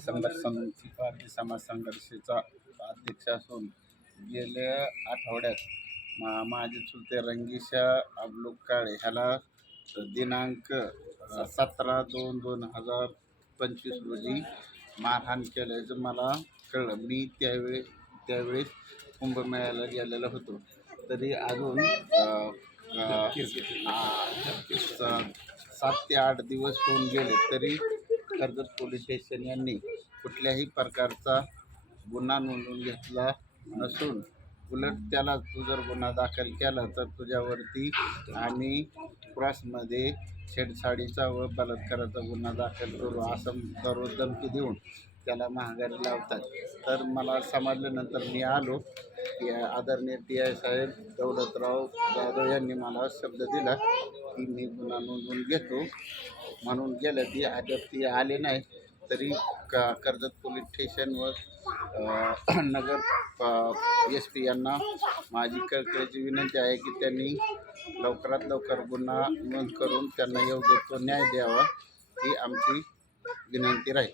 संघर्ष समिती पार्टी समाज संघर्षाचा अध्यक्ष असून गेल्या आठवड्यात मा माझे चुलते रंगीशा अबलूक काळे ह्याला दिनांक सतरा दोन दोन हजार पंचवीस रोजी मारहाण केल्याचं मला कळलं. मी त्यावेळी त्यावेळेस कुंभमेळ्याला गेलेलो होतो. तरी अजून सात ते आठ दिवस होऊन गेले तरी कर्जत पोलीस स्टेशन यांनी कुठल्याही प्रकारचा गुन्हा नोंदवून घेतला नसून उलट त्याला तू जर गुन्हा दाखल केला तर तुझ्यावरती आम्ही क्रॉसमध्ये छेडछाडीचा व बलात्काराचा गुन्हा दाखल करू असं दररोज धमकी देऊन त्याला महागारी लावतात. तर मला समजल्यानंतर मी आलो. की आदरणीय टी आय साहेब दौलतराव जाधव यांनी मला शब्द दिला की मी गुन्हा नोंदवून घेतो. म्हणून गेलं ती अद्याप ती आले नाही. तरी क कर्जत पोलीस स्टेशनवर नगर एस पी यांना माझी कळकळीची विनंती आहे की त्यांनी लवकरात लवकर गुन्हा नोंद करून त्यांना योग्य तो न्याय द्यावा ही आमची विनंती राहील.